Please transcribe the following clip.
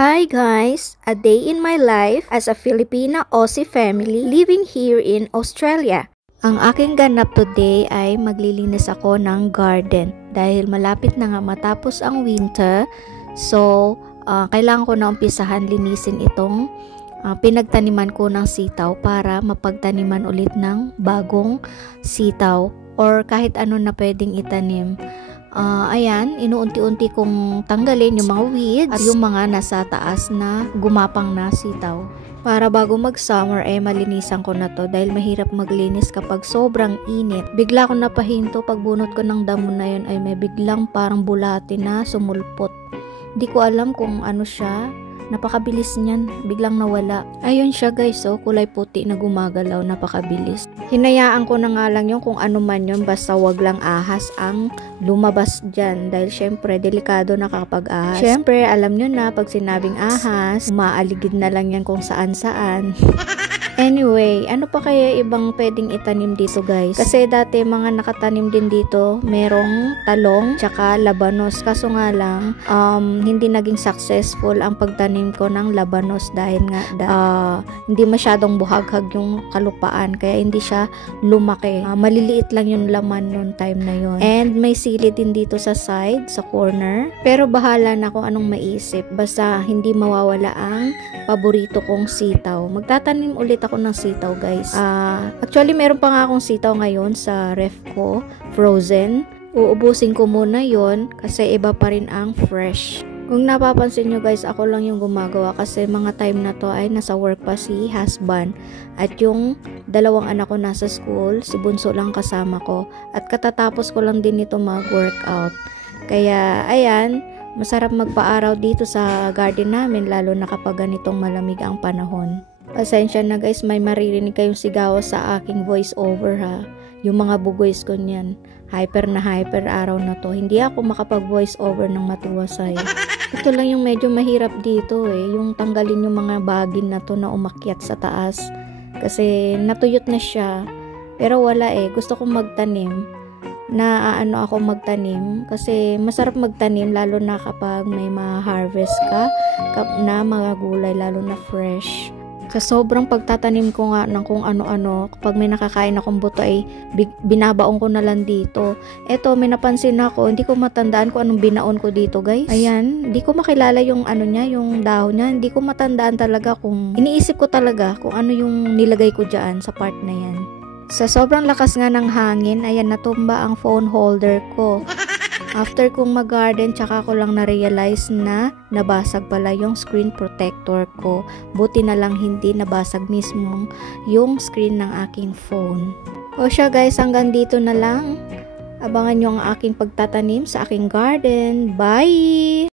Hi guys! A day in my life as a Filipina Aussie family living here in Australia. Ang aking ganap today ay maglilinis ako ng garden dahil malapit na nga matapos ang winter. So, kailangan ko na umpisahan linisin itong pinagtaniman ko ng sitaw para mapagtaniman ulit ng bagong sitaw or kahit ano na pwedeng itanim. Ayan, inuunti-unti kong tanggalin yung mga weeds at yung mga nasa taas na gumapang na sitaw. Para bago mag-summer malinisan ko na to dahil mahirap maglinis kapag sobrang init. Bigla ko napahinto pagbunot ko ng damo na yun ay may biglang parang bulati na sumulpot. Di ko alam kung ano siya. Napakabilis niyan, biglang nawala. Ayun siya guys, kulay puti na gumagalaw, napakabilis. Hinayaan ko na nga lang yung kung ano man yun, basta wag lang ahas ang lumabas dyan. Dahil syempre, delikado na kapag ahas. Syempre, alam nyo na, pag sinabing ahas, umaaligid na lang yan kung saan-saan. Anyway, ano pa kaya ibang pwedeng itanim dito guys? Kasi dati mga nakatanim din dito, merong talong, tsaka labanos. Kaso nga lang, hindi naging successful ang pagtanim ko ng labanos dahil nga hindi masyadong buhaghag yung kalupaan. Kaya hindi siya lumaki. Maliliit lang yung laman noon time na yon. And may sili din dito sa side, sa corner. Pero bahala na kung anong maisip. Basta hindi mawawala ang paborito kong sitaw. Magtatanim ulit ako ng sitaw guys. Actually meron pa nga akong sitaw ngayon sa ref ko, frozen. Uubusin ko muna yon kasi iba pa rin ang fresh. Kung napapansin nyo guys, ako lang yung gumagawa kasi mga time na to ay nasa work pa si husband at yung dalawang anak ko nasa school, si bunso lang kasama ko at katatapos ko lang din ito mag-workout. Kaya ayan, masarap magpa-araw dito sa garden namin lalo na kapag ganitong malamig ang panahon. Pasensya na guys, may maririnig kayong sigaw sa aking voice over ha. Yung mga bugoys ko niyan, hyper na hyper araw na to. Hindi ako makapag voice over ng matiwasay. Ito lang yung medyo mahirap dito yung tanggalin yung mga bagin na to na umakyat sa taas. Kasi natuyot na siya. Pero wala gusto kong magtanim. Naano ako magtanim kasi masarap magtanim lalo na kapag may ma-harvest ka na mga gulay lalo na fresh. Sa sobrang pagtatanim ko nga ng kung ano-ano, kapag may nakakain akong buto ay binabaon ko na lang dito. Eto, may napansin ako, hindi ko matandaan kung anong binaon ko dito guys. Ayan, hindi ko makilala yung ano niya, yung dahon niya. Hindi ko matandaan talaga kung, iniisip ko talaga kung ano yung nilagay ko dyan sa part na yan. Sa sobrang lakas nga ng hangin, ayan, natumba ang phone holder ko. After kong mag-garden, tsaka ko lang na-realize na nabasag pala yung screen protector ko. Buti na lang hindi nabasag mismo yung screen ng aking phone. O siya guys, hanggang dito na lang. Abangan nyo ang aking pagtatanim sa aking garden. Bye!